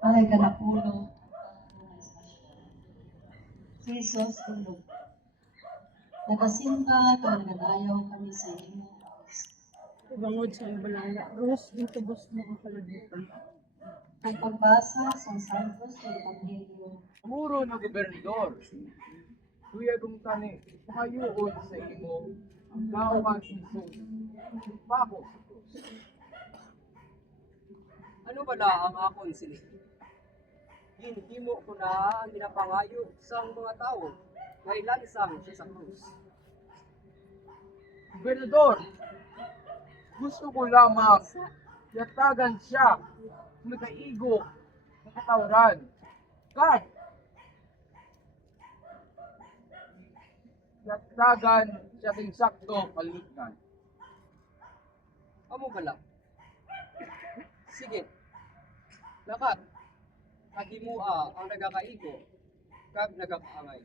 Ay kanapulo. Jesus tulog. Nagasimba to nagadayaw kami sa imo. Bangod sa balala. Rose, dito bus mo ang kalabutan. Ang pagbasa sa Santos ng Ebanghelyo. Muro ng gobernador. Kuya kong tani, pahayuon sa imo ang kauhan Jesus. Bako sa krus. Ano ba na ang akon sini? Hindi mo ko na ginapangayo sa mga tao. May lansang siya sa krus. Gobernador, gusto ko lamang yatagan siya ng kaigo ng katawran. Kad! Yatagan siya ng sakto kalutnan. Amo bala? Sige. Lakat. Kahimua ang nagakaigo. Kag nagapaangay.